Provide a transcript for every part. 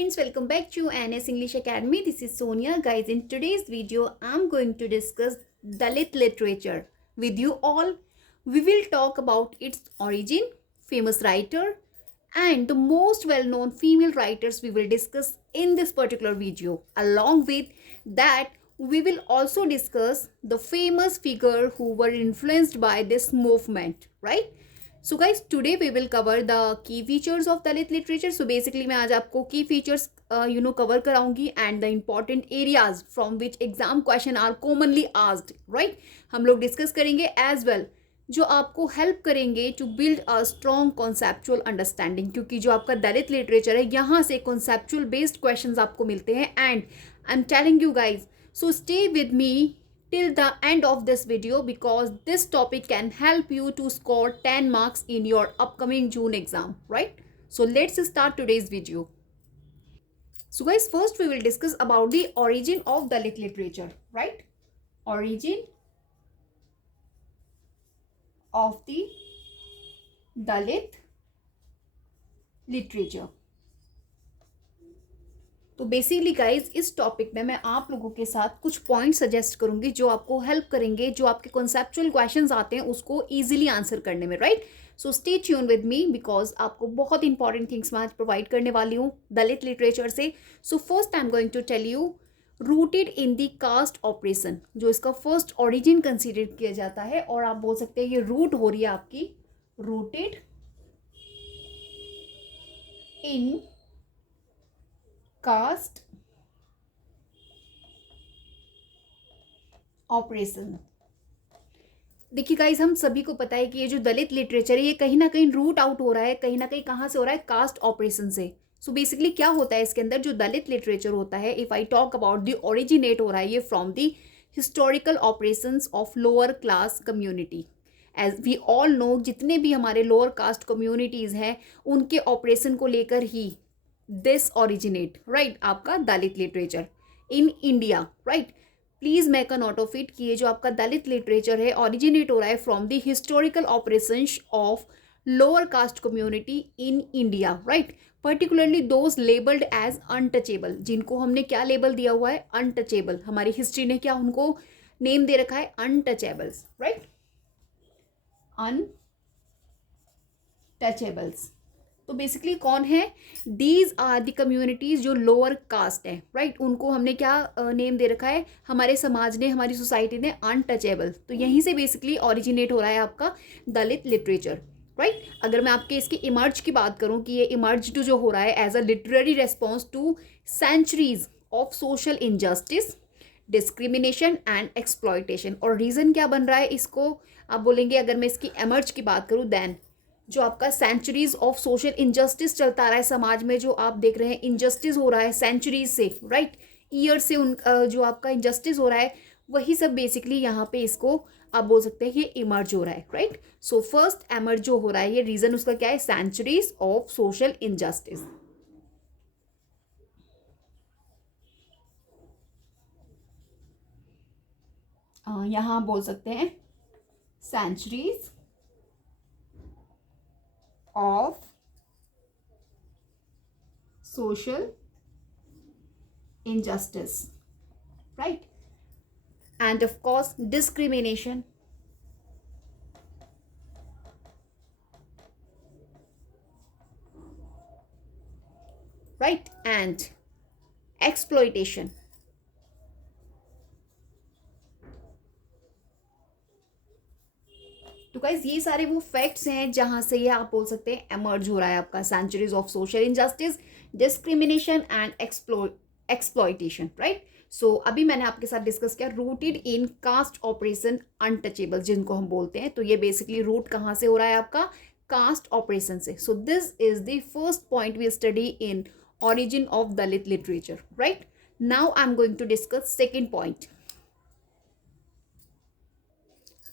friends, welcome back to NS English Academy. This is Sonia. Guys, in today's video, I'm going to discuss Dalit literature with you all. We will talk about its origin, famous writer, and the most well-known female writers we will discuss in this particular video. Along with that, we will also discuss the famous figure who were influenced by this movement, right? So guys today we will cover the key features of Dalit literature. So basically मैं आज आपको key features cover कराऊंगी and the important areas from which exam question are commonly asked, right. हम लोग discuss करेंगे as well जो आपको help करेंगे to build a strong conceptual understanding, क्योंकि जो आपका दलित लिटरेचर है यहाँ से कॉन्सेप्चुअल बेस्ड क्वेश्चंस आपको मिलते हैं. And I am telling you guys, so stay with me till the end of this video because this topic can help you to score 10 marks in your upcoming June exam, right? So let's start today's video. So guys, first we will discuss about the origin of Dalit literature, right? Origin of the Dalit literature. तो basically guys इस topic में मैं आप लोगों के साथ कुछ point suggest करूंगी जो आपको हेल्प करेंगे, जो आपके कॉन्सेप्चुअल क्वेश्चंस आते हैं उसको इजीली आंसर करने में, right. So stay tune with me because आपको बहुत इंपॉर्टेंट थिंग्स मैं आज प्रोवाइड करने वाली हूँ दलित लिटरेचर से. So first I am going to tell you rooted in the caste operation, जो इसका फर्स्ट ऑरिजिन कंसिडर किया जाता है, और आप बोल सकते हैं ये रूट हो रही है आपकी रूटेड इन कास्ट ऑपरेशन. देखिए गाइस, हम सभी को पता है कि ये जो दलित लिटरेचर है ये कहीं ना कहीं रूट आउट हो रहा है, कहीं ना कहीं कहाँ से हो रहा है, कास्ट ऑपरेशन से. सो बेसिकली क्या होता है इसके अंदर जो दलित लिटरेचर होता है, if I talk about the originate हो रहा है ये from the historical operations of lower class community. As we all know, जितने भी हमारे लोअर कास्ट कम्युनिटीज हैं उनके ऑपरेशन को लेकर ही दिस ऑरिजिनेट, राइट, आपका Dalit literature in India, right. Please make a note of it कि ये जो आपका दलित लिटरेचर है ऑरिजिनेट हो रहा है from the historical operations of lower caste community in India, right. Particularly those labelled as untouchable, जिनको हमने क्या लेबल दिया हुआ है, अनटचेबल. हमारी हिस्ट्री ने क्या उनको नेम दे रखा है, अनटचेबल्स, राइट, अनटचेबल्स. तो बेसिकली कौन है, दीज आर द कम्युनिटीज जो लोअर कास्ट है, राइट. उनको हमने क्या नेम दे रखा है, हमारे समाज ने, हमारी सोसाइटी ने, अनटचेबल. तो यहीं से बेसिकली ओरिजिनेट हो रहा है आपका दलित लिटरेचर, राइट. अगर मैं आपके इसके इमर्ज की बात करूं कि ये इमर्ज जो हो रहा है as a literary response to centuries of social injustice, discrimination and exploitation. और रीज़न क्या बन रहा है इसको आप बोलेंगे, अगर मैं इसकी इमर्ज की बात करूं देन जो आपका सेंचुरीज ऑफ सोशल इनजस्टिस चलता रहा है समाज में, जो आप देख रहे हैं इनजस्टिस हो रहा है सेंचुरीज से, राइट, ईयर से उन जो आपका इनजस्टिस हो रहा है वही सब बेसिकली यहाँ पे इसको आप बोल सकते हैं ये इमर्ज हो रहा है, राइट. सो फर्स्ट एमर्ज जो हो रहा है ये रीजन उसका क्या है, सेंचुरीज ऑफ सोशल इनजस्टिस. यहाँ बोल सकते हैं centuries of social injustice, right, and of course discrimination, right, and exploitation. तो गाइज ये सारे वो फैक्ट्स हैं जहां से ये आप बोल सकते हैं एमर्ज हो रहा है आपका centuries of social injustice, discrimination and exploitation, right. So अभी मैंने आपके साथ डिस्कस किया rooted in caste operation untouchable जिनको हम बोलते हैं. तो ये बेसिकली रूट कहाँ से हो रहा है आपका, कास्ट ऑपरेशन से. So this is the first point we study in origin of Dalit literature, right. Now I am going to discuss second point.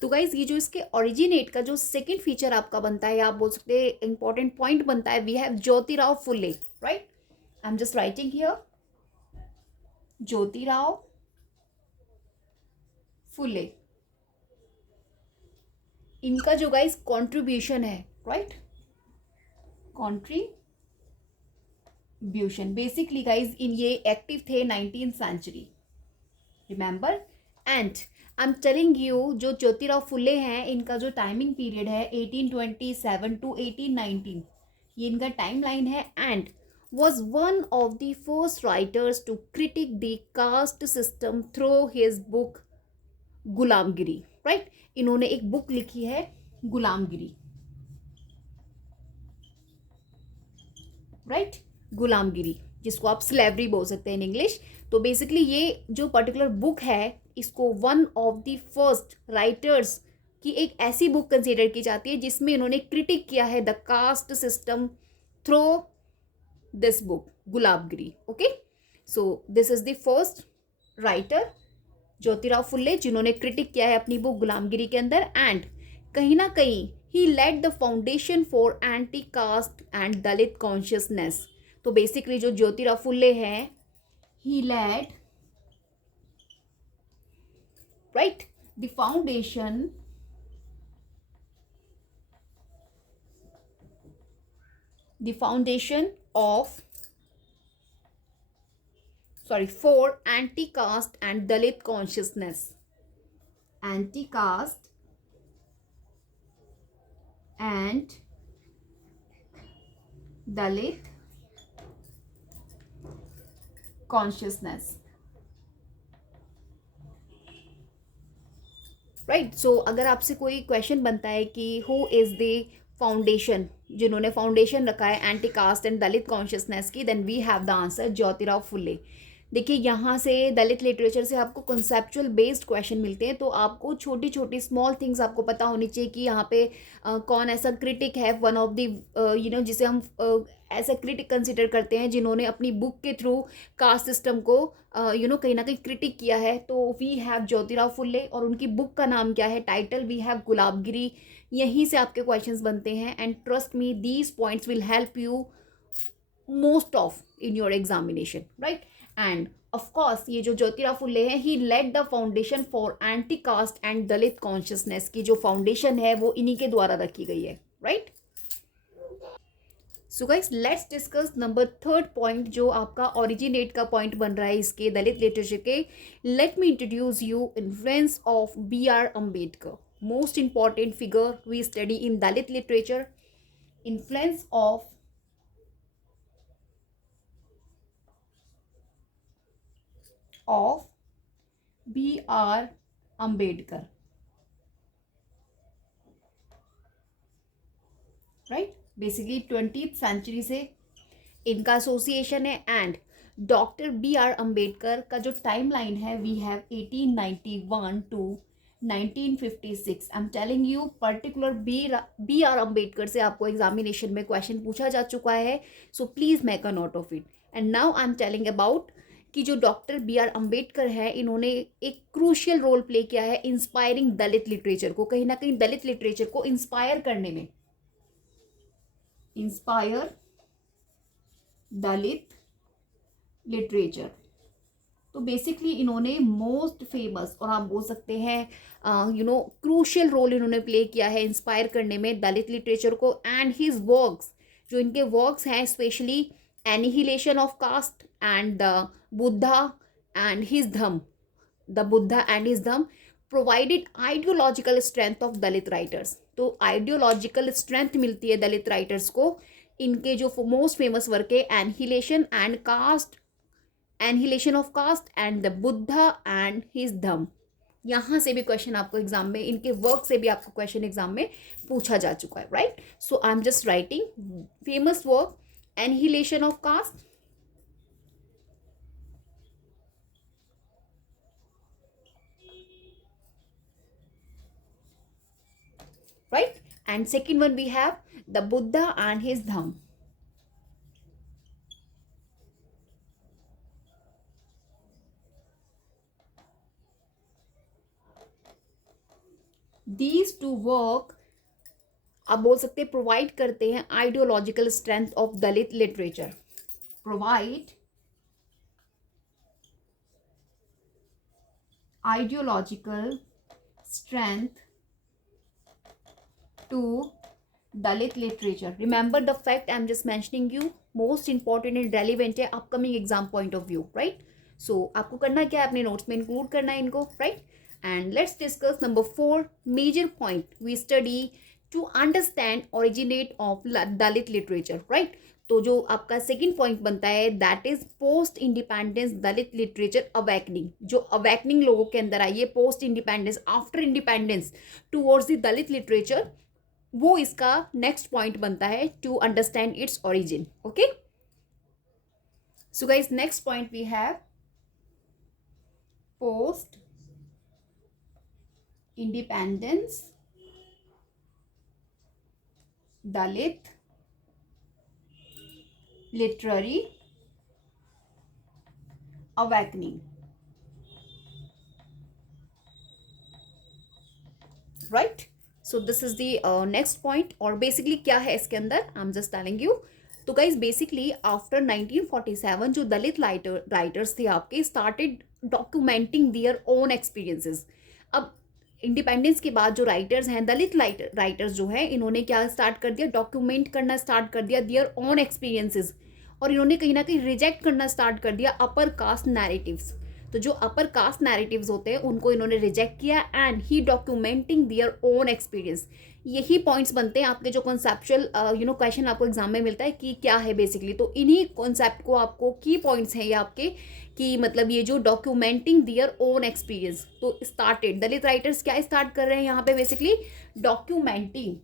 तो गाइज ये जो इसके ओरिजिनेट का जो सेकंड फीचर आपका बनता है, आप बोल सकते हैं इंपॉर्टेंट पॉइंट बनता है, we have Jyotirao Phule, right. I am just writing here Jyotirao Phule. इनका जो गाइज कंट्रीब्यूशन है, right, contribution Bhushan basically guys in ये एक्टिव थे 19th century, remember. And I am telling you जो ज्योतिराव फुले हैं इनका जो टाइमिंग पीरियड है 1827 टू 1819, ये इनका टाइम लाइन है। And was one of the first writers to critique the caste system through his book Gulamgiri, right. इन्होंने एक बुक लिखी है गुलामगिरी, राइट, गुलामगिरी, जिसको आप स्लेवरी बोल सकते हैं इन इंग्लिश। तो बेसिकली ये जो पर्टिकुलर बुक है इसको one of the first writers की एक ऐसी बुक कंसीडर की जाती है जिसमें इन्होंने क्रिटिक किया है the caste system through this book Gulamgiri. Okay, so this is the first writer Jyotirao Phule जिन्होंने क्रिटिक किया है अपनी बुक गुलामगिरी के अंदर। एंड कहीं ना कहीं he led the foundation for anti caste and Dalit consciousness. तो बेसिकली जो ज्योतिराव फुले हैं he led right the foundation of for anti-caste and Dalit consciousness. Anti-caste and Dalit consciousness. Right, so अगर आपसे कोई क्वेश्चन बनता है कि हु इज़ द फाउंडेशन, जिन्होंने फाउंडेशन रखा है anti caste and Dalit consciousness की, then we have the answer Jyotirao Phule. देखिए यहाँ से दलित लिटरेचर से आपको कंसेप्चुअल बेस्ड क्वेश्चन मिलते हैं, तो आपको छोटी छोटी स्मॉल थिंग्स आपको पता होनी चाहिए कि यहाँ पे कौन ऐसा क्रिटिक है, वन ऑफ द जिसे हम ऐसा क्रिटिक कंसिडर करते हैं जिन्होंने अपनी बुक के थ्रू कास्ट सिस्टम को कहीं ना कहीं क्रिटिक किया है। तो वी हैव ज्योतिराव फुले और उनकी बुक का नाम क्या है, टाइटल वी हैव गुलामगिरी। यहीं से आपके क्वेश्चंस बनते हैं and trust me these points will help you most of in your examination, right. And of course ये जो ज्योतिराव फुले हैं he led the foundation for anti caste and Dalit consciousness की जो फाउंडेशन है वो इन्हीं के द्वारा रखी गई है, right. So guys let's discuss number third point जो आपका ओरिजिनेट का पॉइंट बन रहा है इसके दलित लिटरेचर के। Let me introduce you influence of B.R. Ambedkar, most important figure we study in Dalit literature. Influence of B.R. Ambedkar, right. Basically 20th century से इनका एसोसिएशन है। And doctor B.R. अम्बेडकर का जो टाइम लाइन है we have 1891 to 1956। I am telling you particular B.R. Ambedkar से आपको examination में question पूछा जा चुका है, so please make a note of it. And now I am telling about कि जो डॉक्टर B.R. अम्बेडकर है इन्होंने एक क्रूशियल रोल प्ले किया है इंस्पायरिंग दलित लिटरेचर को, कहीं ना कहीं दलित लिटरेचर को इंस्पायर करने में, इंस्पायर दलित लिटरेचर। तो बेसिकली इन्होंने मोस्ट फेमस और आप बोल सकते हैं क्रूशियल रोल इन्होंने प्ले किया है इंस्पायर करने में दलित लिटरेचर को। एंड हिज वर्क्स, जो इनके वर्क्स हैं specially annihilation of caste and the Buddha and his Dhamma, the Buddha and his Dhamma provided ideological strength of Dalit writers. तो आइडियोलॉजिकल स्ट्रेंथ मिलती है दलित राइटर्स को। इनके जो मोस्ट फेमस वर्क है annihilation and caste, annihilation of caste and the Buddha and his Dhamma. यहाँ से भी क्वेश्चन आपको एग्जाम में, इनके वर्क से भी आपको क्वेश्चन एग्जाम में पूछा जा चुका है, right. So I am just writing famous work annihilation of caste, right, and second one we have the Buddha and his dham. These two work आप बोल सकते हैं प्रोवाइड करते हैं ideological strength of Dalit literature, provide ideological strength to Dalit literature. Remember the fact I am just mentioning you, most important and relevant है upcoming exam point of view, right? So आपको करना क्या है, अपने नोट्स में include करना है इनको, right? And let's discuss number 4 major point we study to understand originate of Dalit literature, right? तो जो आपका सेकंड पॉइंट बनता है that is post independence Dalit literature awakening. जो अवेकनिंग लोगों के अंदर आई है post independence, after independence towards the Dalit literature, वो इसका नेक्स्ट पॉइंट बनता है to understand its origin. Okay, so guys next point we have post independence Dalit literary awakening, right? So this is the next point। और basically क्या है इसके अंदर, आई am just telling you. तो गाइज बेसिकली आफ्टर 1947 जो दलित writers थे आपके started documenting their own experiences. अब इंडिपेंडेंस के बाद जो राइटर्स हैं, दलित राइटर्स जो हैं, इन्होंने क्या स्टार्ट कर दिया, डॉक्यूमेंट करना स्टार्ट कर दिया देयर ओन एक्सपीरियंसेस। और इन्होंने कहीं ना कहीं रिजेक्ट करना स्टार्ट कर दिया अपर कास्ट नैरेटिव्स। तो जो अपर कास्ट नैरेटिव्स होते हैं उनको इन्होंने रिजेक्ट किया and he documenting their own experience. यही पॉइंट्स बनते हैं आपके जो कॉन्सेप्चुअल क्वेश्चन आपको एग्जाम में मिलता है कि क्या है बेसिकली। तो इन्हीं कॉन्सेप्ट को आपको की पॉइंट्स हैं ये आपके, कि मतलब ये जो डॉक्यूमेंटिंग देयर ओन एक्सपीरियंस, तो स्टार्टेड दलित राइटर्स क्या स्टार्ट कर रहे हैं यहाँ पे basically documenting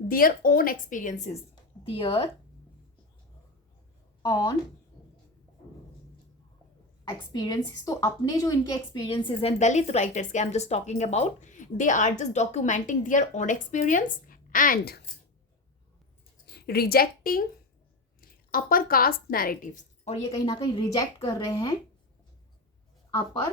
their own experiences, their own experiences। तो अपने जो इनके experiences हैं दलित राइटर्स के, I am just talking about, they are just documenting their own experience and rejecting upper caste narratives। और ये कहीं ना कहीं रिजेक्ट कर रहे हैं अपर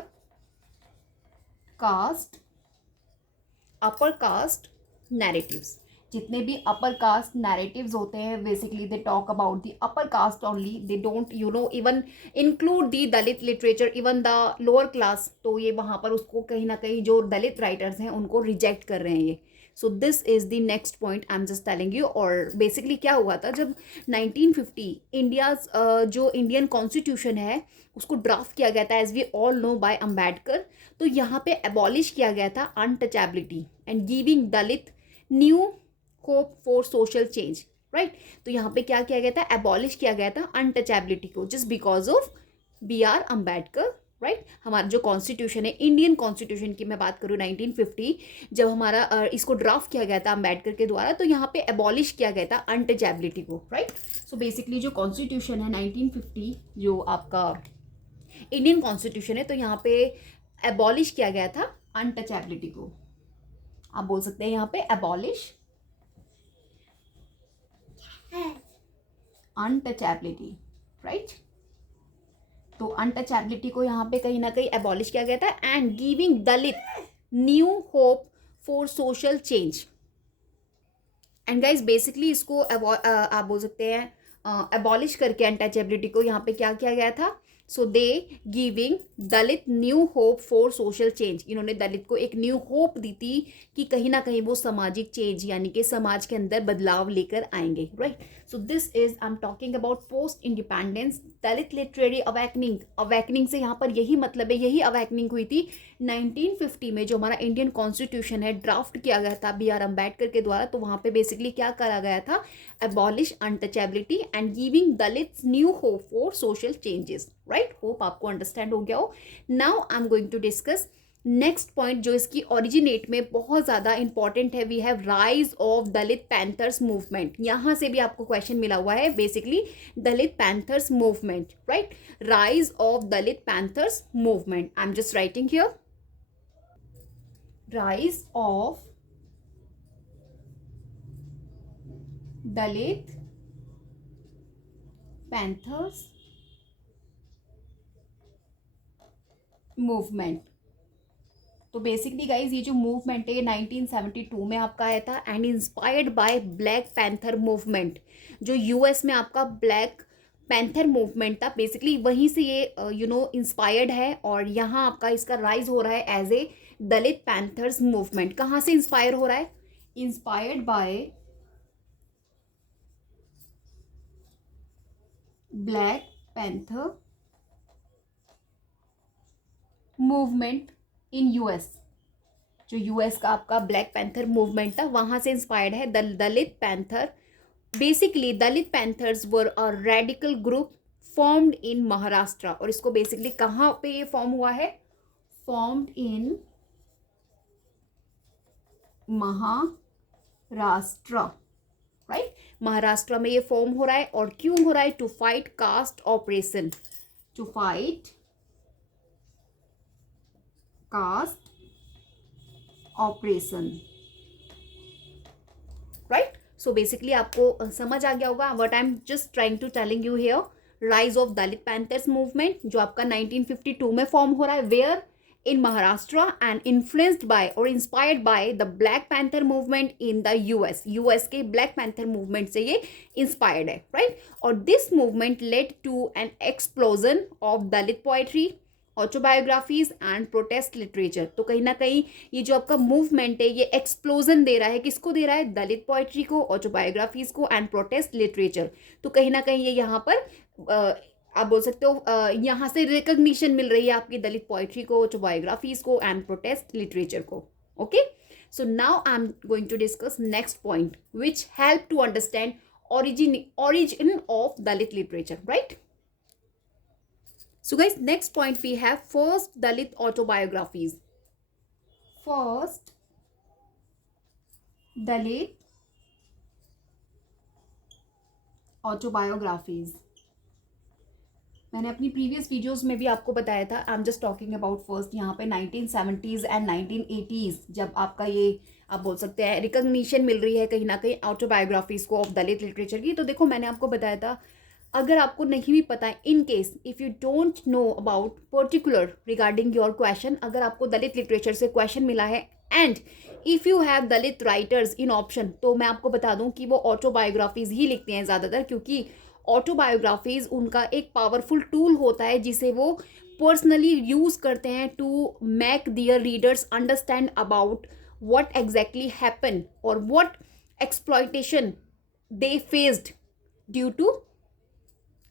कास्ट नैरेटिव्स। जितने भी अपर कास्ट नैरेटिव्स होते हैं basically they talk about the upper caste only, they don't even include the Dalit literature, even the lower class. तो ये वहाँ पर उसको कहीं ना कहीं जो दलित राइटर्स हैं उनको रिजेक्ट कर रहे हैं ये। So this is the next point I am just telling you. और बेसिकली क्या हुआ था, जब 1950 इंडियाज जो इंडियन कॉन्स्टिट्यूशन है उसको ड्राफ्ट किया गया था as we all know by Ambedkar, तो यहाँ पे एबॉलिश किया गया था untouchability and giving Dalit new hope for social change, right? तो यहाँ पे क्या किया गया था, एबॉलिश किया गया था अनटचेबिलिटी को, just because of BR Ambedkar, right? हमारा जो कॉन्स्टिट्यूशन है, इंडियन कॉन्स्टिट्यूशन की मैं बात करूँ 1950 जब हमारा इसको ड्राफ्ट किया गया था अम्बेडकर के द्वारा, तो यहाँ पे एबॉलिश किया गया था अनटचेबिलिटी को, राइट? सो बेसिकली जो कॉन्स्टिट्यूशन है 1950 जो आपका इंडियन कॉन्स्टिट्यूशन है, तो यहाँ पे एबॉलिश किया गया था अनटचेबिलिटी को। आप बोल सकते हैं यहाँ पे एबॉलिश अनटचेबिलिटी, राइट? तो अनटचेबिलिटी को यहाँ पे कहीं ना कहीं एबॉलिश किया गया था and giving Dalit new hope for social change. And guys basically इसको आप बोल सकते हैं एबॉलिश करके अनटचेबिलिटी को यहाँ पे क्या किया गया था, so they giving Dalit new hope for social change. इन्होंने दलित को एक न्यू होप दी थी कि कहीं ना कहीं वो सामाजिक चेंज यानी कि समाज के अंदर बदलाव लेकर आएंगे, right? So this is I am talking about post independence Dalit literary awakening. Awakening से यहाँ पर यही मतलब है, यही अवेकनिंग हुई थी 1950 में जो हमारा इंडियन कॉन्स्टिट्यूशन है ड्राफ्ट किया गया था BR अम्बेडकर के द्वारा। तो वहाँ पे बेसिकली क्या करा गया था, abolish untouchability and giving Dalit new hope for social changes, right? Hope आपको अंडरस्टैंड हो गया हो। Now I am going to discuss next point जो इसकी ओरिजिनेट में बहुत ज़्यादा इंपॉर्टेंट है। We have rise of Dalit panthers movement. यहाँ से भी आपको क्वेश्चन मिला हुआ है basically Dalit panthers movement, right? Rise of Dalit panthers movement, I am just writing here rise of Dalit panthers movement. तो बेसिकली गाइज ये जो मूवमेंट है ये 1972 में आपका आया था and inspired by Black panther movement. जो US में आपका ब्लैक पैंथर मूवमेंट था बेसिकली वहीं से ये इंस्पायर्ड है। और यहाँ आपका इसका राइज हो रहा है as a Dalit panthers movement. कहाँ से इंस्पायर हो रहा है? Inspired by Black panther movement in US. जो यूएस का आपका ब्लैक पैंथर मूवमेंट था वहां से इंस्पायर्ड है Dalit panther. Basically Dalit panthers were a radical group formed in Maharashtra. और इसको बेसिकली कहाँ पे ये फॉर्म हुआ है? Formed in Maharashtra, right. Maharashtra में ये फॉर्म हो रहा है। और क्यों हो रहा है? To fight caste operation, to fight caste operation, right. So basically आपको समझ आ गया होगा what I am just trying to telling you here. Rise of Dalit panthers movement जो आपका 1952 में फॉर्म हो रहा है, where in Maharashtra, and influenced by और inspired by the black panther movement in the US. US के ब्लैक पैंथर मूवमेंट से ये इंस्पायर्ड है, राइट। और this movement led to an explosion of Dalit poetry, autobiographies and protest literature. तो कहीं ना कहीं ये जो आपका मूवमेंट है ये एक्सप्लोजन दे रहा है। किसको दे रहा है? दलित पोएट्री को, ऑटोबायोग्राफीज को एंड प्रोटेस्ट लिटरेचर। तो कहीं ना कहीं ये यहाँ पर आप बोल सकते हो यहाँ से रिकग्निशन मिल रही है आपकी दलित पोएट्री को, ऑटोबायोग्राफीज को एंड प्रोटेस्ट लिटरेचर को। Okay, so now I am going to discuss next point which help to understand origin of Dalit literature, right? So guys, next point we have first Dalit autobiographies. First Dalit autobiographies. मैंने अपनी previous videos में भी आपको बताया था। आई am just talking about first यहाँ पे 1970s and 1980s, जब आपका ये आप बोल सकते हैं रिकग्निशन मिल रही है कहीं ना कहीं ऑटोबायोग्राफीज को ऑफ दलित लिटरेचर की। तो देखो मैंने आपको बताया था, अगर आपको नहीं भी पता है, in case if you don't know about particular regarding your question, अगर आपको दलित लिटरेचर से क्वेश्चन मिला है and if you have Dalit writers in option, तो मैं आपको बता दूं कि वो ऑटोबायोग्राफीज ही लिखते हैं ज़्यादातर, क्योंकि ऑटोबायोग्राफीज उनका एक पावरफुल टूल होता है जिसे वो पर्सनली यूज़ करते हैं to make their readers understand about what exactly happened or what exploitation they faced due to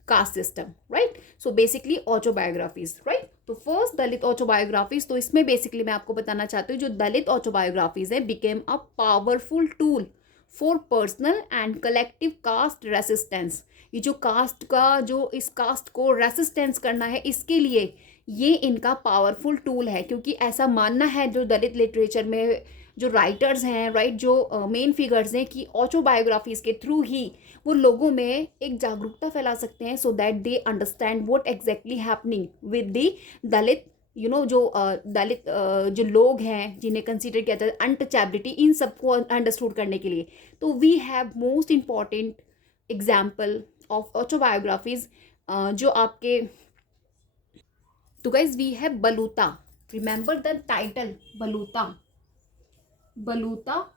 caste system, right? So basically autobiographies, right? तो फर्स्ट दलित ऑटोबायोग्राफीज, तो इसमें बेसिकली मैं आपको बताना चाहती हूँ जो दलित ऑटोबायोग्राफीज है became a powerful tool for personal and collective caste resistance. ये जो कास्ट का जो इस कास्ट को रेसिस्टेंस करना है, इसके लिए ये इनका पावरफुल टूल है। क्योंकि ऐसा मानना है जो दलित लिटरेचर में जो राइटर्स हैं, राइट, जो मेन फिगर्स हैं, कि ऑटोबायोग्राफीज के थ्रू ही वो लोगों में एक जागरूकता फैला सकते हैं so that they understand what exactly happening with the Dalit, you know, जो दलित जो लोग हैं जिन्हें कंसिडर किया जाता है अनटचेबिलिटी, इन सबको अंडरस्टूड करने के लिए। तो we have most important example of autobiographies जो आपके, तो guys we have Baluta, remember the title Baluta, Baluta.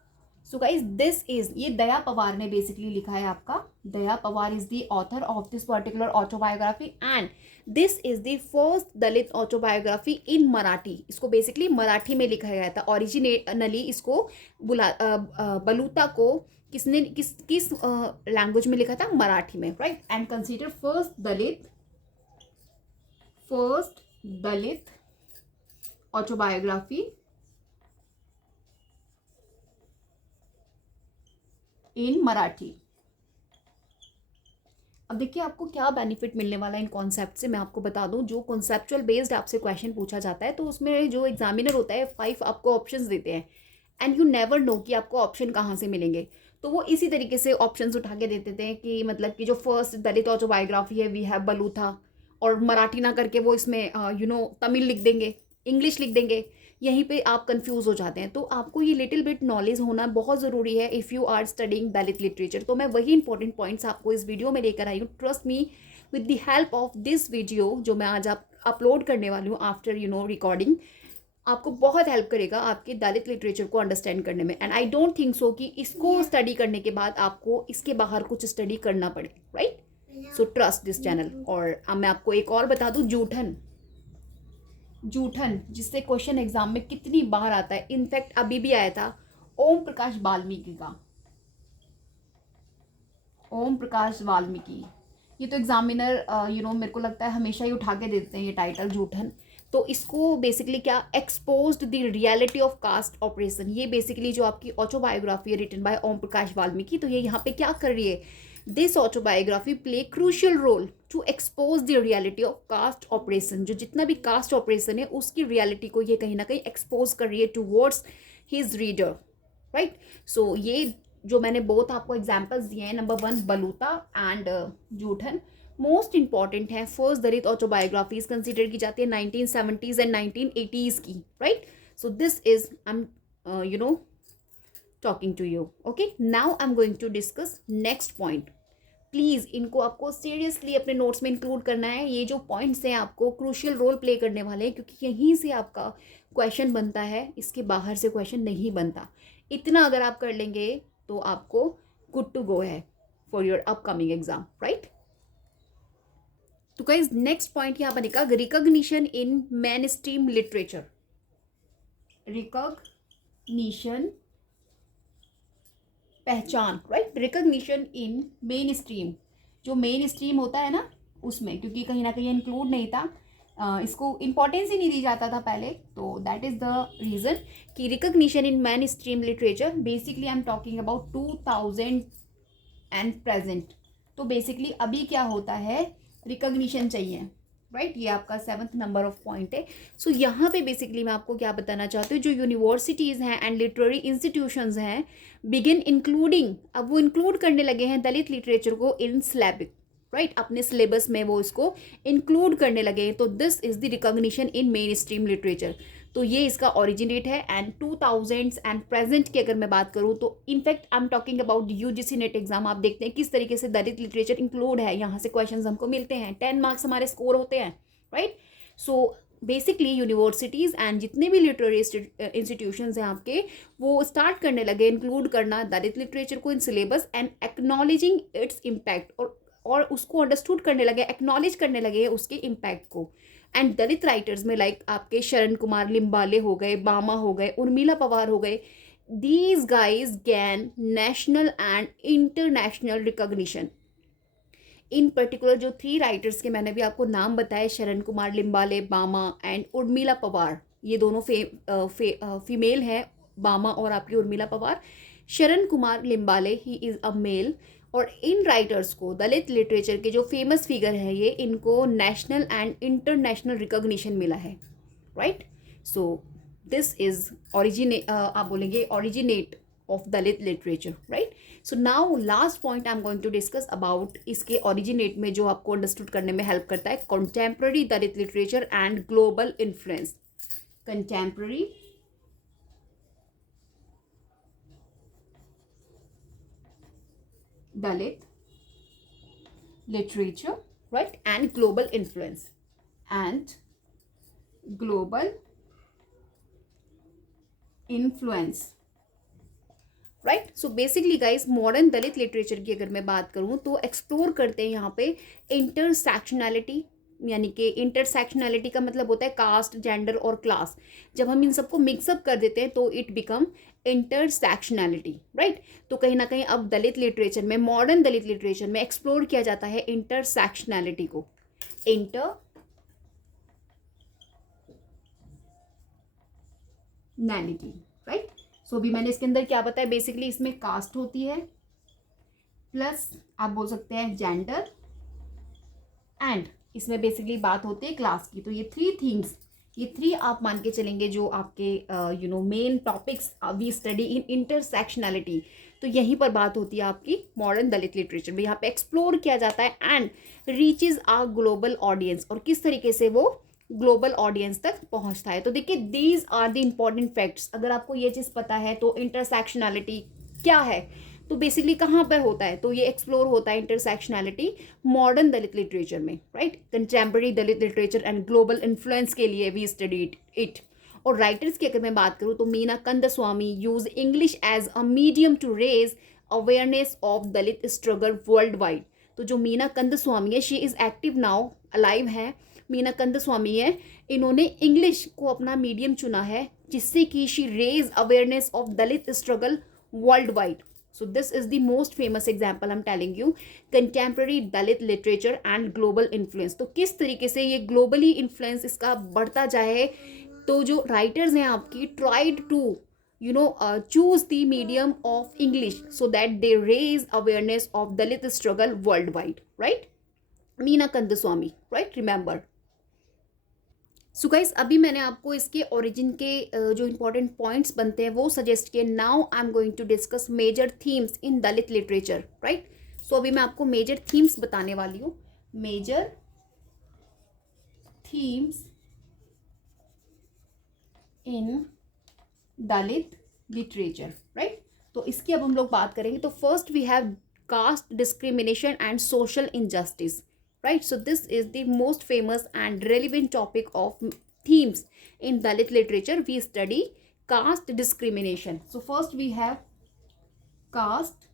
So guys this is, ये दया पवार ने बेसिकली लिखा है आपका, Daya Pawar is the author of this particular autobiography and this is the first Dalit autobiography in Marathi. इसको basically Marathi में लिखा गया था ओरिजिनली। इसको बलूता को किसने किस लैंग्वेज में लिखा था? मराठी में, right. And consider first Dalit autobiography in Marathi. अब देखिए आपको क्या बेनिफिट मिलने वाला है इन कॉन्सेप्ट से, मैं आपको बता दूं। जो कॉन्सेप्चुअल बेस्ड आपसे क्वेश्चन पूछा जाता है तो उसमें जो एग्जामिनर होता है 5 आपको ऑप्शंस देते हैं एंड यू नेवर नो कि आपको ऑप्शन कहाँ से मिलेंगे। तो वो इसी तरीके से ऑप्शंस उठा के देते थे कि मतलब कि जो फर्स्ट दलित ऑटोबायोग्राफी है वी हैव बलूथा, और मराठी ना करके वो इसमें तमिल लिख देंगे, इंग्लिश लिख देंगे। यहीं पे आप कंफ्यूज हो जाते हैं। तो आपको ये लिटिल बिट नॉलेज होना बहुत ज़रूरी है if you are studying Dalit literature. तो मैं वही इंपॉर्टेंट पॉइंट्स आपको इस वीडियो में लेकर आई हूँ। Trust me, with the help of this video जो मैं आज आप अपलोड करने वाली हूँ आफ्टर रिकॉर्डिंग, आपको बहुत हेल्प करेगा आपके दलित लिटरेचर को अंडरस्टैंड करने में। And I don't think so कि इसको स्टडी करने के बाद आपको इसके बाहर कुछ स्टडी करना पड़े, right. So trust this channel. और अब मैं आपको एक और बता दूँ, जूठन जिससे क्वेश्चन एग्जाम में कितनी बार आता है, इनफैक्ट अभी भी आया था ओम प्रकाश वाल्मीकि का, ओम प्रकाश वाल्मीकि। ये तो एग्जामिनर मेरे को लगता है हमेशा ही उठा के देते हैं ये टाइटल जूठन। तो इसको बेसिकली क्या, exposed the reality of caste operation, ये बेसिकली जो आपकी ऑटोबायोग्राफी है रिटन बाय ओम प्रकाश वाल्मीकि, तो ये यहाँ पे क्या कर रही है, this autobiography play crucial role to expose the reality of caste operation, जो जितना भी कास्ट ऑपरेशन है उसकी रियलिटी को ये कहीं ना कहीं एक्सपोज कर रही है towards his reader, right. So ये जो मैंने बहुत आपको एग्जाम्पल्स दिए हैं, number 1 Baluta and Joothan, most important है। फर्स्ट दलित ऑटोबायोग्राफीज कंसिडर की जाती है 1970s एंड 1980s की, right. So this is I am talking to you, okay. Now I am going to discuss next point. Please इनको आपको सीरियसली अपने नोट्स में include करना है। ये जो पॉइंट्स हैं आपको क्रूशियल रोल प्ले करने वाले हैं, क्योंकि यहीं से आपका क्वेश्चन बनता है, इसके बाहर से क्वेश्चन नहीं बनता। इतना अगर आप कर लेंगे तो आपको गुड टू गो है for your upcoming exam, right. तो गाइस नेक्स्ट पॉइंट यहाँ बनेगा रिकॉग्निशन इन मेन स्ट्रीम लिटरेचर, रिकॉग्निशन पहचान, राइट। रिकॉग्निशन इन मेन स्ट्रीम, जो मेन स्ट्रीम होता है ना उसमें, क्योंकि कहीं ना कहीं इंक्लूड नहीं था, इसको इंपॉर्टेंस ही नहीं दी जाता था पहले, तो दैट इज द रीजन कि recognition in main stream literature. Basically I am talking about 2000 and present. तो बेसिकली अभी क्या होता है, रिकॉग्निशन चाहिए, राइट। ये आपका 7th नंबर ऑफ पॉइंट है। सो यहाँ पे बेसिकली मैं आपको क्या बताना चाहती हूँ, जो यूनिवर्सिटीज़ हैं एंड लिटरेरी इंस्टीट्यूशंस हैं, बिगिन इंक्लूडिंग, अब वो इंक्लूड करने लगे हैं दलित लिटरेचर को इन सिलेबिक, राइट, अपने सिलेबस में वो इसको इंक्लूड करने लगे हैं। तो this is the recognition in main stream literature. तो ये इसका ओरिजिनेट है। एंड 2000s एंड प्रेजेंट की अगर मैं बात करूँ तो in fact I am talking about UGC net exam. आप देखते हैं किस तरीके से दलित लिटरेचर इंक्लूड है, यहाँ से क्वेश्चंस हमको मिलते हैं, 10 मार्क्स हमारे स्कोर होते हैं, right. So basically universities and जितने भी लिटरेरी इंस्टीट्यूशंस हैं आपके, वो स्टार्ट करने लगे इंक्लूड करना दलित लिटरेचर को in syllabus and acknowledging its impact, और उसको अंडरस्टूड करने लगे, एक्नॉलेज करने लगे उसके इम्पैक्ट को। एंड दलित राइटर्स में लाइक आपके शरण कुमार लिम्बाले हो गए, बामा हो गए, उर्मिला पवार हो गए, these guys gain national and international recognition. In particular जो 3 राइटर्स के मैंने भी आपको नाम बताए, शरण कुमार लिम्बाले, बामा एंड उर्मिला पवार, ये दोनों फीमेल है, बामा और आपकी Urmila Pawar. Sharan Kumar Limbale he is a male. और इन राइटर्स को, दलित लिटरेचर के जो फेमस फिगर हैं ये, इनको नेशनल एंड इंटरनेशनल रिकॉग्निशन मिला है, राइट। सो दिस इज आप बोलेंगे originate of Dalit literature, right. So now last point I am going to discuss about इसके ओरिजिनेट में जो आपको अंडरस्टूड करने में हेल्प करता है, contemporary Dalit literature and global influence. कंटेम्प्रेरी Dalit literature, right, and global influence, and global influence, right. So basically guys modern Dalit literature की अगर मैं बात करूँ तो एक्सप्लोर करते हैं यहाँ पे इंटरसेक्शनैलिटी, यानी कि इंटरसेक्शनैलिटी का मतलब होता है कास्ट, जेंडर और क्लास। जब हम इन सबको मिक्सअप कर देते हैं तो इट बिकम इंटरसेक्शनैलिटी, राइट। तो कहीं ना कहीं अब दलित लिटरेचर में, मॉडर्न दलित लिटरेचर में एक्सप्लोर किया जाता है इंटरसेक्शनैलिटी को, इंटरनैलिटी, राइट। सो अभी मैंने इसके अंदर क्या बताया, बेसिकली इसमें कास्ट होती है, प्लस आप बोल सकते हैं जेंडर, एंड इसमें बेसिकली बात होती है क्लास की। तो ये 3 थिंग्स, ये 3 आप मान के चलेंगे जो आपके main topics we study in intersectionality. तो यहीं पर बात होती है आपकी मॉडर्न दलित लिटरेचर में, यहाँ पे एक्सप्लोर किया जाता है and reaches a global audience, और किस तरीके से वो ग्लोबल ऑडियंस तक पहुँचता है। तो देखिए these are the important facts. अगर आपको ये चीज़ पता है तो इंटरसेक्शनैलिटी क्या है, तो बेसिकली कहाँ पर होता है, तो ये एक्सप्लोर होता है इंटरसेक्शनैलिटी मॉडर्न दलित लिटरेचर में, right. Contemporary Dalit literature and global influence के लिए वी स्टडीड इट। और राइटर्स की अगर मैं बात करूँ तो Meena Kandasamy use English as a medium to raise awareness of Dalit struggle world wide. तो जो मीना कंदस्वामी है, she is active now, alive है, मीना कंदस्वामी है, इन्होंने इंग्लिश को अपना मीडियम चुना है जिससे कि she raise awareness of Dalit struggle world wide. So this is the most famous example I'm telling you. Contemporary Dalit literature and global influence. तो किस तरीके से ये ग्लोबली इन्फ्लुएंस इसका बढ़ता जाए. तो जो राइटर्स हैं आपकी tried to choose the medium of English so that they raise awareness of Dalit struggle worldwide, right? Meena Kandaswamy, right? Remember. So guys अभी मैंने आपको इसके ओरिजिन के जो इंपॉर्टेंट पॉइंट्स बनते हैं वो सजेस्ट किए. Now I am going to discuss major themes in Dalit literature, right? So अभी मैं आपको मेजर थीम्स बताने वाली हूँ. Major themes in Dalit literature, right? तो इसकी अब हम लोग बात करेंगे. तो first we have caste discrimination and social injustice, right? So this is the most famous and relevant topic of themes in Dalit literature. We study caste discrimination. So first we have caste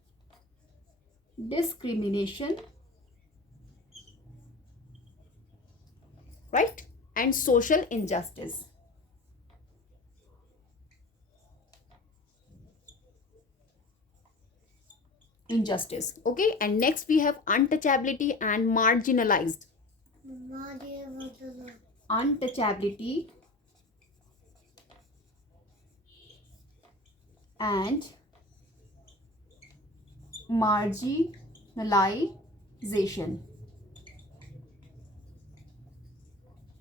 discrimination, right? And social injustice. Injustice, okay? And next we have untouchability and marginalized. Untouchability and marginalization,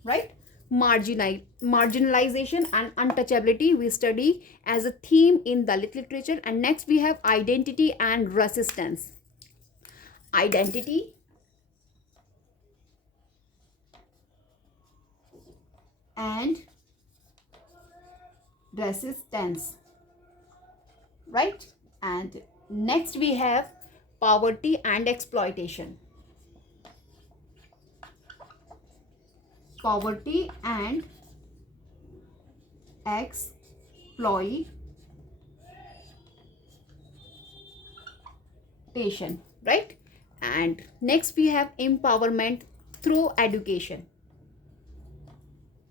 right? Marginalization and untouchability we study as a theme in Dalit literature. And next we have identity and resistance. Identity and resistance, right? And next we have poverty and exploitation. Poverty and exploitation, right? And next we have empowerment through education.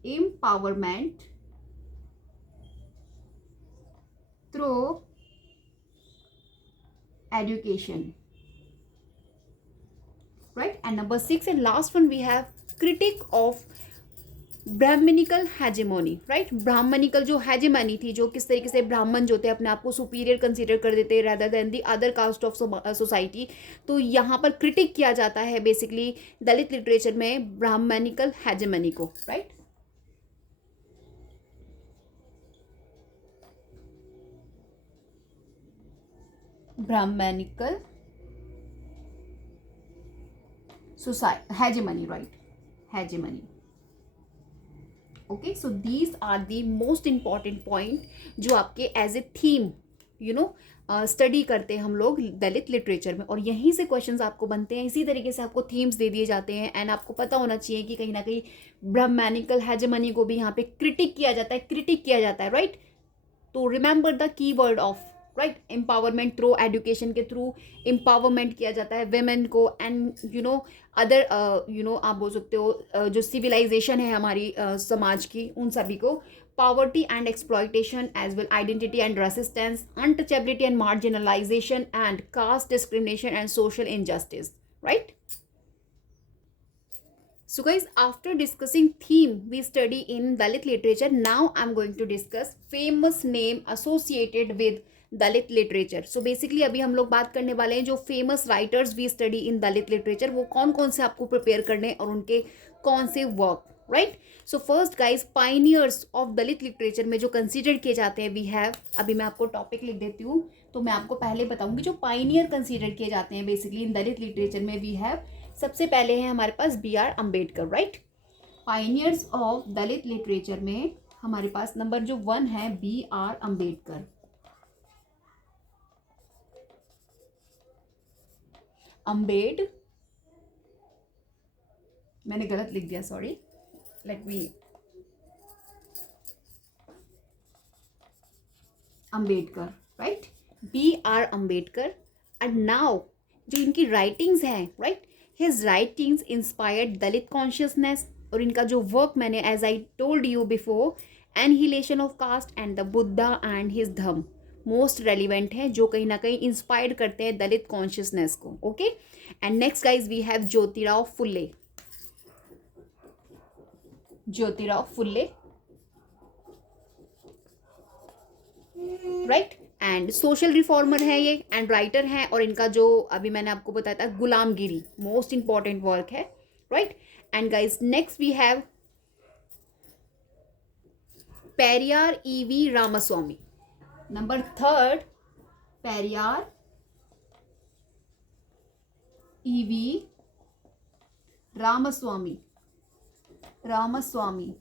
Empowerment through education, right? And number 6 and last one we have critic of Brahmanical hegemony, right? Brahmanical जो hegemony थी, जो किस तरीके से ब्राह्मण जो थे अपने आप को सुपीरियर कंसीडर कर देते rather than the other caste of society. तो यहाँ पर क्रिटिक किया जाता है बेसिकली दलित लिटरेचर में ब्राह्मणिकल हेजेमनी को, right? Brahmanical society hegemony, right? Hegemony. Okay, so these are the most important point जो आपके एज ए थीम स्टडी करते हैं हम लोग दलित लिटरेचर में. और यहीं से क्वेश्चंस आपको बनते हैं. इसी तरीके से आपको थीम्स दे दिए जाते हैं. एंड आपको पता होना चाहिए कि कहीं ना कहीं ब्राह्मणिकल हेजेमनी को भी यहाँ पे क्रिटिक किया जाता है, राइट? तो remember the key word of, right? Empowerment through education के थ्रू एम्पावरमेंट किया जाता है वेमेन को. एंड अदर आप बोल सकते हो जो सिविलाइजेशन है हमारी समाज की, उन सभी को. Poverty and exploitation as well, identity and resistance, untouchability and marginalization, and caste discrimination and social injustice, right? So guys, after discussing theme we study in Dalit literature, now I'm going to discuss famous name associated with Dalit literature. So basically अभी हम लोग बात करने वाले हैं जो famous writers we study in Dalit literature, वो कौन कौन से आपको प्रिपेयर करने और उनके कौन से work, right? So first guys, Pioneers of Dalit literature में जो कंसीडर किए जाते हैं वी हैव, अभी मैं आपको टॉपिक लिख देती हूँ तो मैं आपको पहले बताऊंगी जो पाइनियर कंसीडर किए जाते हैं बेसिकली इन दलित लिटरेचर में वी हैव. सबसे पहले है हमारे पास B.R. Ambedkar, right? Pioneers of Dalit literature में हमारे पास नंबर जो 1 है B.R. अम्बेडकर. मैंने गलत लिख दिया, sorry, let me. Ambedkar, right? B.R. Ambedkar. And now जो इनकी राइटिंग्स हैं, right, his writings inspired Dalit consciousness. और इनका जो वर्क मैंने as I told you before annihilation of caste and the Buddha and his Dhamma most relevant है, जो कहीं ना कहीं इंस्पायर करते हैं दलित कॉन्शियसनेस को. Okay, and next guys we have Jyotirao Phule. Jyotirao Phule, right, and social reformer है ये एंड राइटर हैं. और इनका जो अभी मैंने आपको बताया था गुलामगिरी मोस्ट इंपॉर्टेंट वर्क है, right. And guys next we have Periyar E V Ramaswamy. Number third, Periyar E V Ramaswamy. Ramaswamy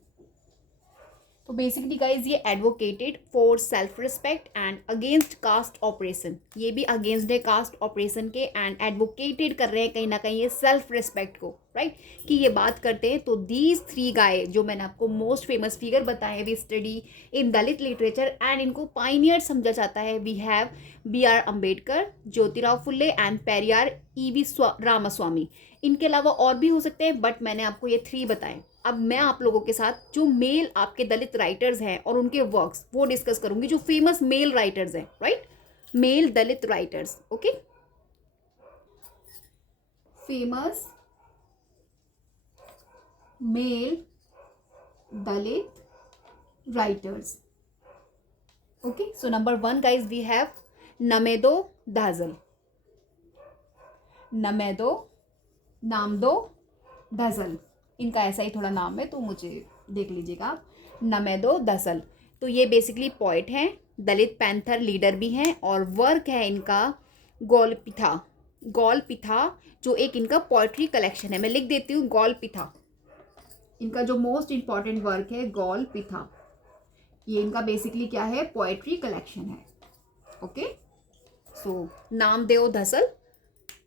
तो बेसिकली गाइज ये advocated for self respect and against caste operation. ये भी अगेंस्ट है कास्ट ऑपरेशन के एंड एडवोकेटेड कर रहे हैं कहीं ना कहीं ये सेल्फ रिस्पेक्ट को, राइट, कि ये बात करते हैं. तो दीज थ्री गाय जो मैंने आपको मोस्ट फेमस फिगर बताए we study in Dalit literature and इनको पाइनियर समझा जाता है. We have B.R. Ambedkar, Jyotirao Phule and Periyar E V Ramaswamy. इनके अलावा और भी हो सकते हैं बट मैंने आपको ये थ्री बताए. अब मैं आप लोगों के साथ जो मेल आपके दलित राइटर्स हैं और उनके वर्क्स वो डिस्कस करूंगी, जो फेमस मेल राइटर्स हैं, right, male Dalit writers. Okay, famous male Dalit writers. Okay, so number one guys we have Namdeo Dhasal. Namdeo Namdeo Dhasal, इनका ऐसा ही थोड़ा नाम है तो मुझे देख लीजिएगा आप. नमेदो दसल, तो ये बेसिकली पोइट हैं, दलित पैंथर लीडर भी हैं और वर्क है इनका गौलपिथा. गौलपिथा जो एक इनका पोइट्री कलेक्शन है, मैं लिख देती हूँ गौलपिथा. इनका जो मोस्ट इंपॉर्टेंट वर्क है गौलपिथा, ये इनका बेसिकली क्या है, पोइट्री कलेक्शन है. ओके, सो नामदेव धसल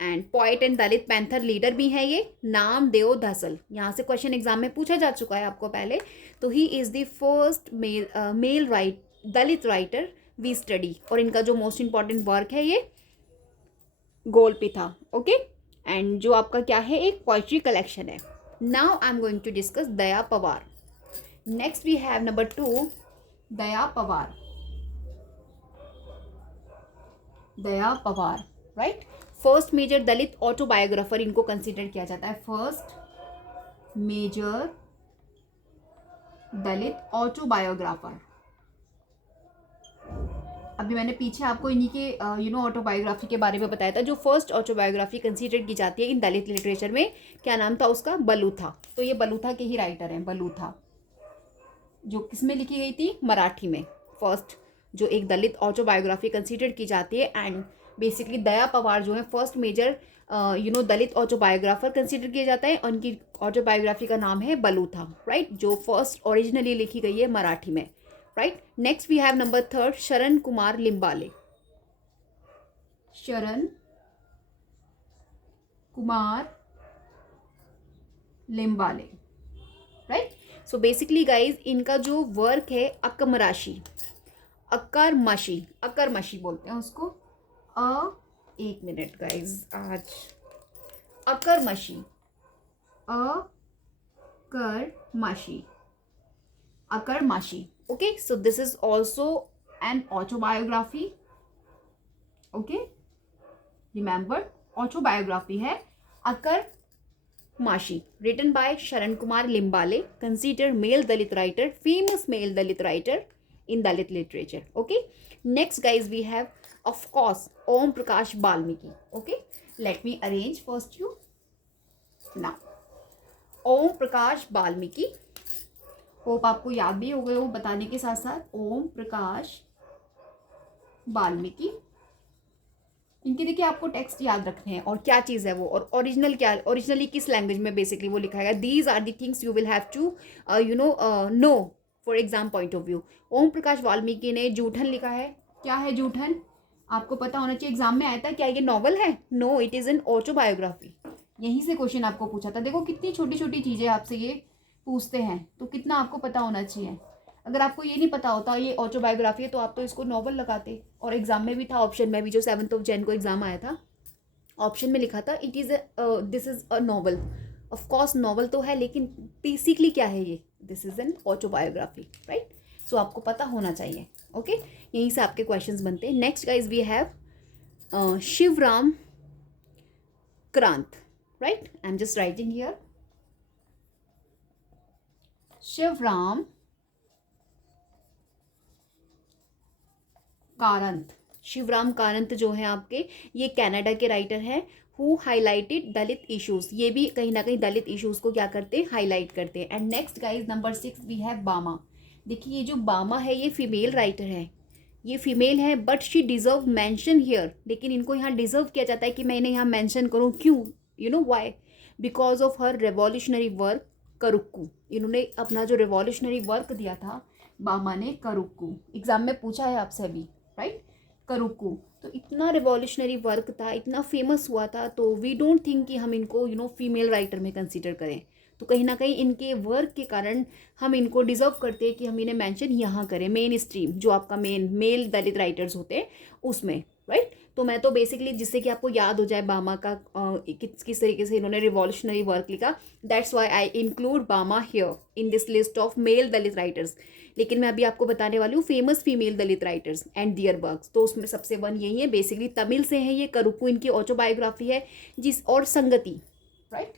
and poet and Dalit panther leader भी है ये नामदेव धसल. यहाँ से क्वेश्चन एग्जाम में पूछा जा चुका है आपको पहले. तो he is the first male Dalit writer we study और इनका जो मोस्ट इंपॉर्टेंट वर्क है ये गौलपिथा. ओके, एंड जो आपका क्या है एक पोइट्री कलेक्शन है. Now I am going to discuss Daya Pawar. Next we have number two Daya Pawar. Daya Pawar, right, first major Dalit autobiographer इनको कंसिडर किया जाता है. First major Dalit autobiographer. अभी मैंने पीछे आपको इन्हीं के ऑटोबायोग्राफी के बारे में बताया था. जो फर्स्ट ऑटोबायोग्राफी कंसिडर की जाती है इन दलित लिटरेचर में, क्या नाम था उसका, बलूथा. तो ये बलूथा के ही राइटर हैं. बलूथा जो किस में लिखी गई थी, मराठी में. फर्स्ट जो एक दलित ऑटोबायोग्राफी कंसिडर की जाती है एंड बेसिकली दया पवार जो है first major Dalit autobiographer consider किया जाता है. उनकी ऑटोबायोग्राफी का नाम है बलूथा, राइट, जो फर्स्ट ओरिजिनली लिखी गई है मराठी में, right. Next we have number third Sharan Kumar Limbale. Sharan Kumar Limbale, right. So basically guys इनका जो वर्क है अकमराशी, अकरमशी, अकरमशी बोलते हैं उसको. एक मिनट गाइज, आज Akkarmashi, Akkarmashi, Akkarmashi. Okay, so this is also an autobiography. Okay, remember autobiography है Akkarmashi, written by Sharan Kumar Limbale, consider male Dalit writer, famous male Dalit writer in Dalit literature. Okay, next guys we have of course Om Prakash Balmiki. Okay, let me arrange first you. Now Om Prakash Balmiki, hope आपको याद भी हो गए हो बताने के साथ साथ. ओम प्रकाश बाल्मीकि, इनके देखिए आपको टेक्स्ट याद रखने हैं और क्या चीज़ है वो और ओरिजिनल क्या, ओरिजिनली किस लैंग्वेज में बेसिकली वो लिखा है. These are the things you will have to know for exam point of view. Om Prakash Valmiki ने जूठन लिखा है. क्या है जूठन, आपको पता होना चाहिए, एग्जाम में आया था. क्या ये नॉवल है? No, it is an autobiography. यहीं से क्वेश्चन आपको पूछा था. देखो कितनी छोटी छोटी चीज़ें आपसे ये पूछते हैं, तो कितना आपको पता होना चाहिए. अगर आपको ये नहीं पता होता ये ऑटोबायोग्राफी है तो आप तो इसको नॉवल लगाते. और एग्जाम में भी था, ऑप्शन में भी, जो 7 जनवरी को एग्जाम आया था, ऑप्शन में लिखा था it is this is a novel. Of course novel तो है, लेकिन बेसिकली क्या है ये, this is an autobiography, right. So आपको पता होना चाहिए। ओके, यहीं से आपके क्वेश्चंस बनते हैं। Next guys we have Shivram Karanth, right? I am just writing here Shivram Karanth. Shivram Karanth जो है आपके, ये कनाडा के राइटर हैं हु हाईलाइटेड दलित इश्यूज। ये भी कहीं ना कहीं दलित इश्यूज को क्या करते हैं, हाईलाइट करते हैं। And next guys number 6 we have Bama. देखिए ये जो बामा है ये फीमेल राइटर है, ये फीमेल है but she deserve mention here. लेकिन इनको यहाँ डिजर्व किया जाता है कि मैं इन्हें यहाँ मेंशन करूँ, क्यों? You know why? Because of her revolutionary work Karukku. इन्होंने अपना जो रेवोल्यूशनरी वर्क दिया था बामा ने, करुक्कू, एग्जाम में पूछा है आपसे अभी, राइट? करुक्कू तो इतना रिवॉल्यूशनरी वर्क था, इतना फेमस हुआ था, तो वी डोंट थिंक कि हम इनको फीमेल राइटर में कंसीडर करें। तो कहीं ना कहीं इनके वर्क के कारण हम इनको डिजर्व करते हैं कि हम इन्हें मेंशन यहाँ करें मेन स्ट्रीम, जो आपका मेन मेल दलित राइटर्स होते हैं उसमें, राइट? तो मैं तो बेसिकली, जिससे कि आपको याद हो जाए बामा का किस तरीके से इन्होंने रिवॉल्यूशनरी वर्क लिखा, that's why I include Bama here in this list of male Dalit writers. लेकिन मैं अभी आपको बताने वाली हूँ famous female Dalit writers and their works. तो उसमें सबसे वन यही है, बेसिकली तमिल से है ये, करुक्कू इनकी ऑटोबायोग्राफी है, जिस और Sangati, right?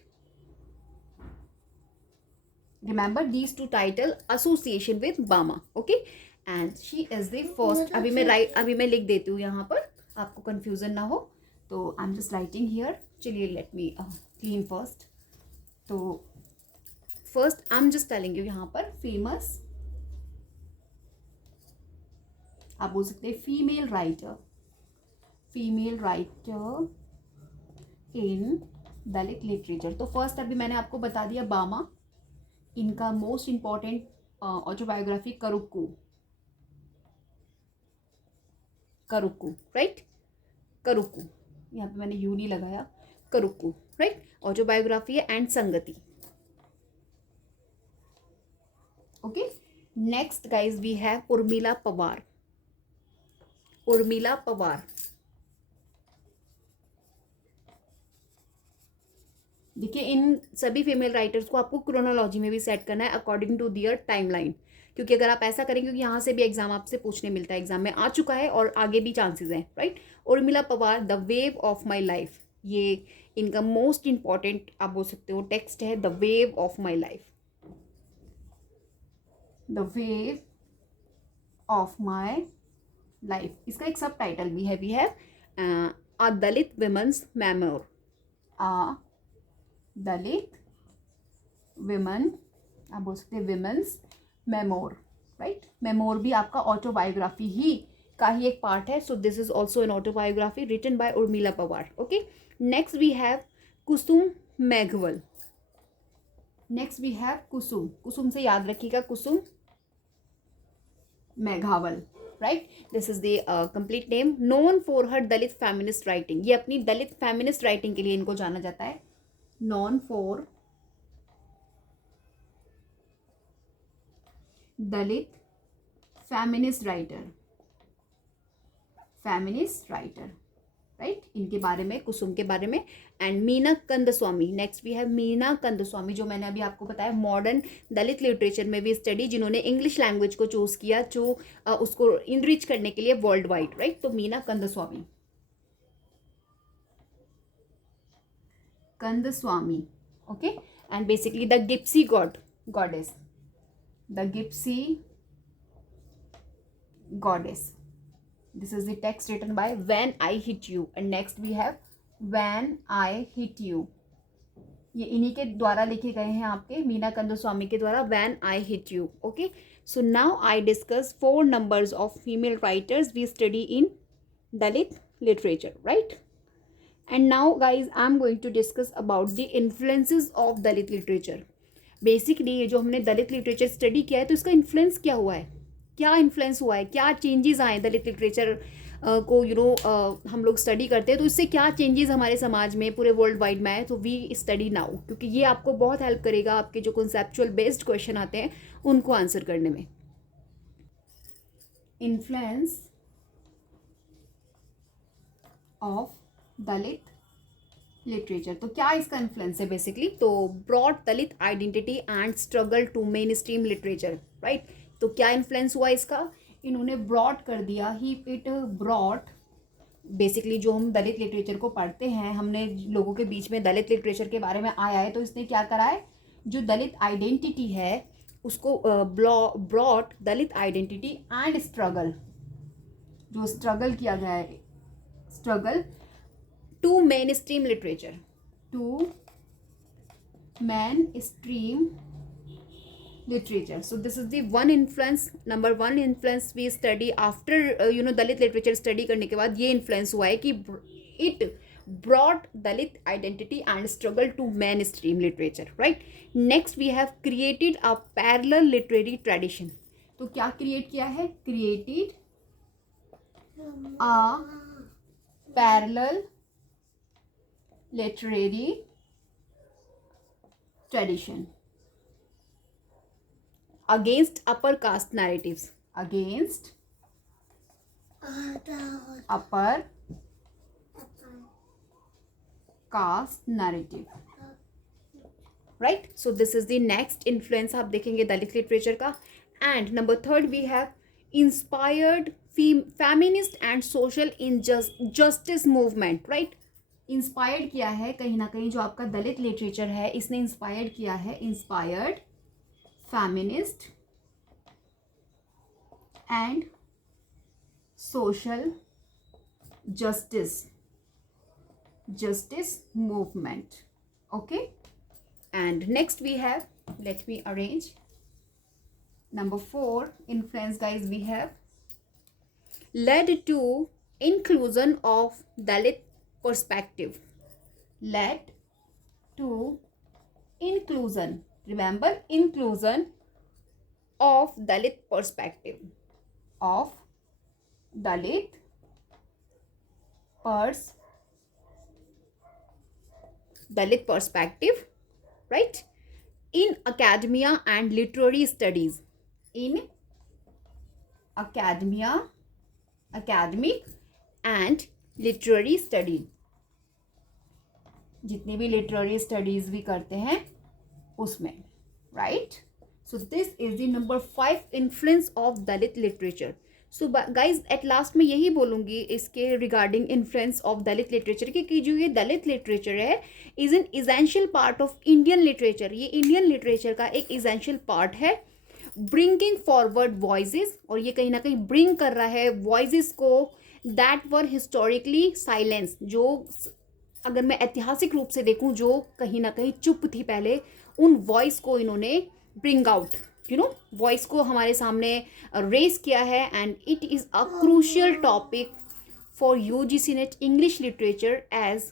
Remember these two title association with Bama, okay? And she is the first. अभी मैं लिख देती हूँ यहाँ पर, आपको कंफ्यूजन ना हो, तो I am just writing here. चलिए लेट मी क्लीन फर्स्ट। तो first I am just telling you यहाँ पर फेमस, आप बोल सकते हैं female writer in Dalit literature. तो फर्स्ट अभी मैंने आपको बता दिया बामा, इनका most important autobiography Karukku, right? Karukku, यहाँ पे मैंने यू नहीं लगाया, करुक्कू, राइट? ऑटोबायोग्राफी है and Sangati, okay? Next guys we have Urmila Pawar. देखिए इन सभी फीमेल राइटर्स को आपको क्रोनोलॉजी में भी सेट करना है अकॉर्डिंग टू दियर टाइमलाइन, क्योंकि अगर आप ऐसा करेंगे, क्योंकि यहाँ से भी एग्जाम आपसे पूछने मिलता है, एग्जाम में आ चुका है और आगे भी चांसेस हैं, right? Urmila Pawar, the weave of my life, ये इनका मोस्ट इंपॉर्टेंट आप बोल सकते हो टेक्स्ट है, the weave of my life, the weave of my life. इसका एक सब टाइटल भी है, we have a Dalit women's memoir, a Dalit women, आप बोल सकते हैं विमेंस मेमोर, राइट? मेमोर भी आपका ऑटोबायोग्राफी ही का ही एक पार्ट है, so this is also an autobiography written by Urmila Pawar, okay? Next we have Kusum Meghwal. Kusum से याद रखिएगा, Kusum Meghwal, right? This is the complete name, known for her Dalit feminist writing. ये अपनी दलित फेमिनिस्ट राइटिंग के लिए इनको जाना जाता है, known for Dalit feminist writer, right? इनके बारे में, कुसुम के बारे में। And Meena Kandasamy, next we have Meena Kandasamy, जो मैंने अभी आपको बताया मॉडर्न दलित लिटरेचर में भी स्टडी, जिन्होंने इंग्लिश लैंग्वेज को चूज किया, जो उसको इनरिच करने के लिए वर्ल्ड वाइड, राइट? तो Meena Kandasamy, okay? And basically the gypsy goddess, this is the text written by When I Hit You, and next we have When I Hit You, ये इन्हीं के द्वारा लिखे गए हैं, आपके मीना कंदस्वामी के द्वारा, When I Hit You, okay? So now I discuss 4 numbers of female writers we study in Dalit literature, right? And now guys I'm going to discuss about the influences of Dalit literature. Basically ये जो हमने दलित literature study किया है, तो इसका influence क्या हुआ है, क्या इन्फ्लुएंस हुआ है, क्या चेंजेस आए दलित लिटरेचर को हम लोग स्टडी करते हैं, तो इससे क्या चेंजेस हमारे समाज में पूरे वर्ल्ड वाइड में आए, तो वी स्टडी नाउ, क्योंकि ये आपको बहुत हेल्प करेगा आपके जो कॉन्सेप्चुअल बेस्ड क्वेश्चन आते हैं उनको आंसर करने में। इन्फ्लुएंस ऑफ दलित लिटरेचर, तो क्या इसका इन्फ्लुएंस है बेसिकली, तो broad Dalit identity and struggle to mainstream literature, right? तो क्या इन्फ्लुएंस हुआ इसका, इन्होंने ब्रॉड कर दिया, ही इट ब्रॉड, बेसिकली जो हम दलित लिटरेचर को पढ़ते हैं, हमने लोगों के बीच में दलित लिटरेचर के बारे में आया है, तो इसने क्या करा है, जो दलित आइडेंटिटी है उसको broad Dalit identity and struggle, जो स्ट्रगल किया गया है, struggle to mainstream literature, to mainstream literature. So this is the one influence, number one influence we study after Dalit literature study करने के बाद ये influence हुआ है कि it brought Dalit identity and struggle to mainstream literature, right? Next we have created a parallel literary tradition. तो क्या create किया है, created a parallel literary tradition against upper caste narratives, against upper caste narrative, right? So this is the next influence आप देखेंगे दलित literature का. And number third we have inspired feminist and social injustice movement, right? Inspired किया है कहीं ना कहीं जो आपका दलित लिटरेचर है, इसने इंस्पायर्ड किया है, inspired feminist and social justice movement. Okay, and next we have, let me arrange, number 4 influence, guys, we have led to inclusion of Dalit perspective, led to inclusion, remember, inclusion of Dalit perspective, of Dalit perspective, right, in academia and literary studies, in academic and literary study, जितनी भी literary studies भी करते हैं उसमें, right. So this is the number 5 influence of Dalit literature. So guys at last में यही बोलूँगी इसके regarding influence of Dalit literature की, कि जो ये दलित लिटरेचर है is an essential part of Indian literature. ये इंडियन लिटरेचर का एक इसेंशियल पार्ट है, ब्रिंगिंग फॉरवर्ड वॉइसेस, और ये कहीं ना कहीं ब्रिंग कर रहा है वॉइसेस को दैट वर हिस्टोरिकली साइलेंस, जो अगर मैं ऐतिहासिक रूप से देखूं जो कहीं ना कहीं चुप थी पहले, उन वॉइस को इन्होंने ब्रिंग आउट, वॉइस को हमारे सामने रेस किया है. And it is a crucial topic for UGC NET English literature, as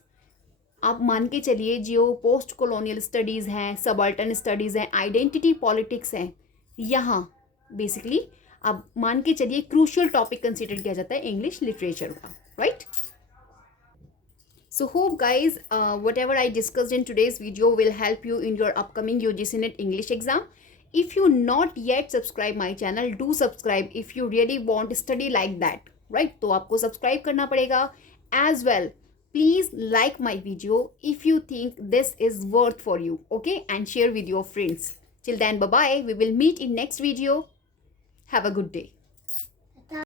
आप मान के चलिए जो पोस्ट कॉलोनियल स्टडीज़ हैं, सबल्टन स्टडीज़ हैं, आइडेंटिटी पॉलिटिक्स हैं, यहाँ बेसिकली आप मान के चलिए क्रूशियल टॉपिक कंसिडर किया जाता है इंग्लिश लिटरेचर का, right. So hope guys whatever I discussed in today's video will help you in your upcoming UGC NET English exam. If you not yet subscribe my channel, do subscribe if you really want to study like that, right? तो आपको subscribe करना पड़ेगा. As well, please like my video if you think this is worth for you, okay? And share with your friends. Till then, bye bye. We will meet in next video. Have a good day.